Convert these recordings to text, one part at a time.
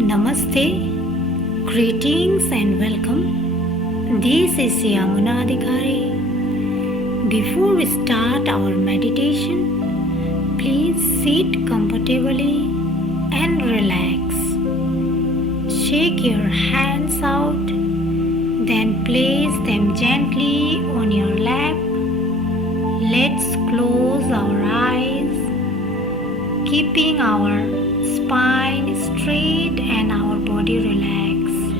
Namaste, greetings and welcome. This is Yamuna Adhikari. Before we start our meditation, please sit comfortably and relax. Shake your hands out, then place them gently on your lap. Let's close our eyes, keeping our spine straight and our body relaxed.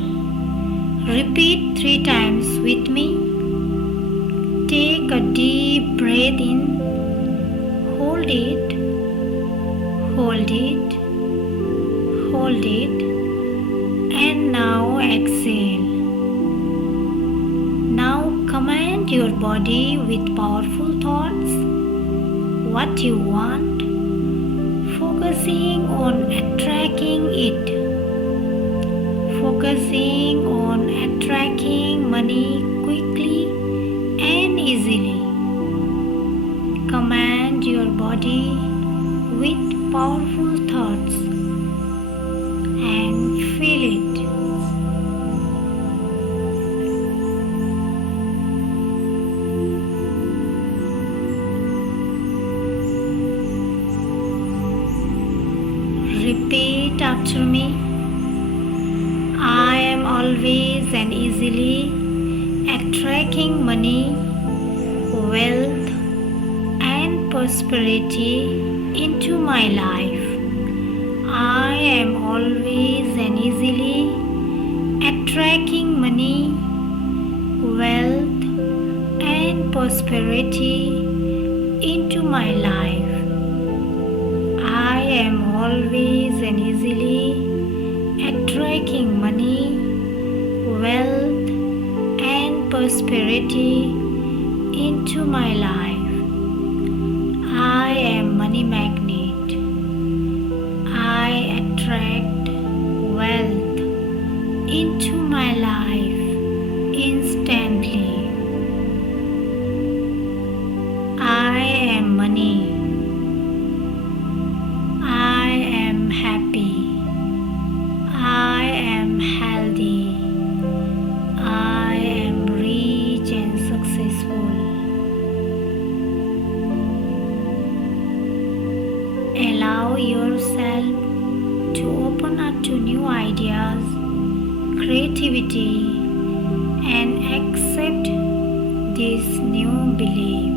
Repeat 3 times with me. Take a deep breath in. Hold it. Hold it. Hold it. And now exhale. Now command your body with powerful thoughts. What you want, focusing on attracting it. Focusing on attracting money quickly and easily. Command your body with powerful thoughts and feel it. Repeat after me. I am always and easily attracting money, wealth, and prosperity into my life. I am always and easily attracting money, wealth, and prosperity into my life. I am always and easily attracting money, wealth, and prosperity into my life. I am money magnet. I attract wealth into my life instantly. I am money. I am happy. I am healthy. I am rich and successful. Allow yourself to open up to new ideas, creativity, and accept this new belief.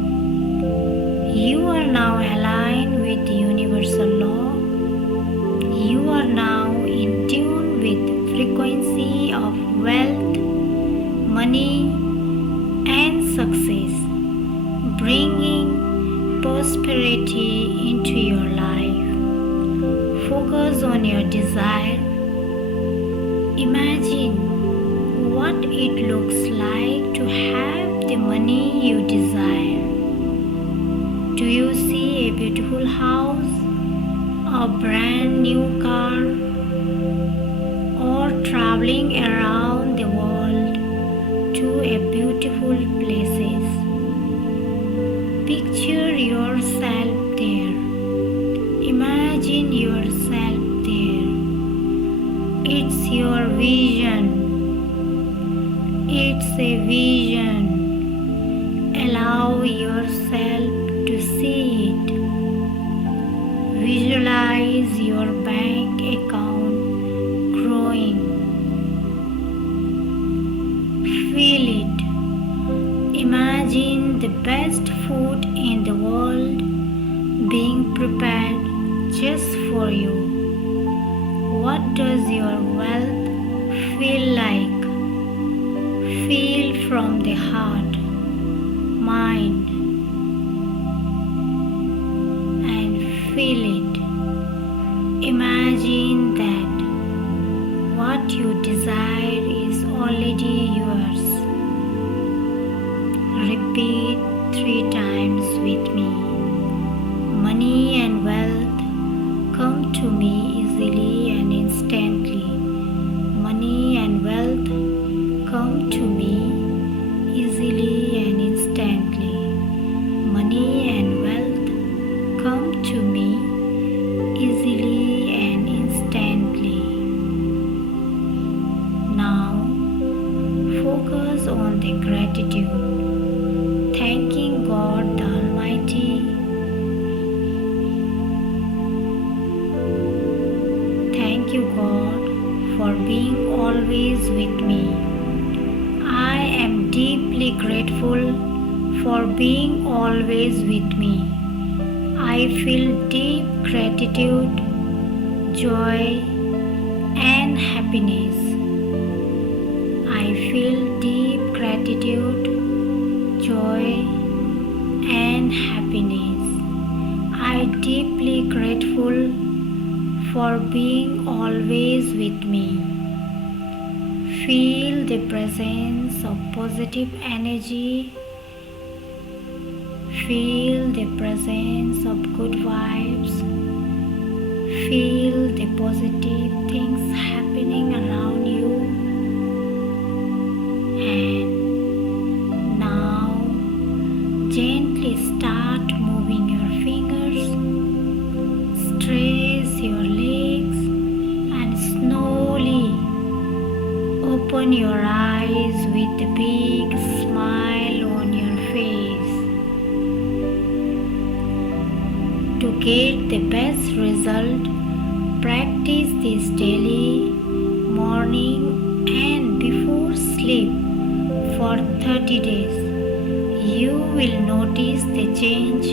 You are now aligned with the universal law. You are now in tune with the frequency of wealth, money, and success, bringing prosperity into your life. Focus on your desire. Imagine what it looks like to have the money you desire. Do you see a beautiful house, a brand new car, or traveling around the world to a beautiful places? Picture yourself there. Imagine yourself there. It's your vision. It's a vision. Allow yourself to see it. Visualize your bank account growing. Feel it. Imagine the best food in the world being prepared just for you. What does your wealth feel like? Feel from the heart, mind, feel it. Imagine that what you desire is already yours. Repeat 3 times with me. Money and wealth come to me easily and instantly. Money and wealth come to me easily and instantly. Money and wealth come to me easily and instantly. always with me. I am deeply grateful for being always with me. I feel deep gratitude, joy, and happiness. I feel deep gratitude, joy, and happiness. I am deeply grateful for being always with me. Feel the presence of positive energy. Feel the presence of good vibes. Feel the positive things happening around you. And now gently start moving your fingers. Stretch your legs and slowly open your eyes with a big smile on your face. To get the best result, practice this daily, morning and before sleep for 30 days. You will notice the change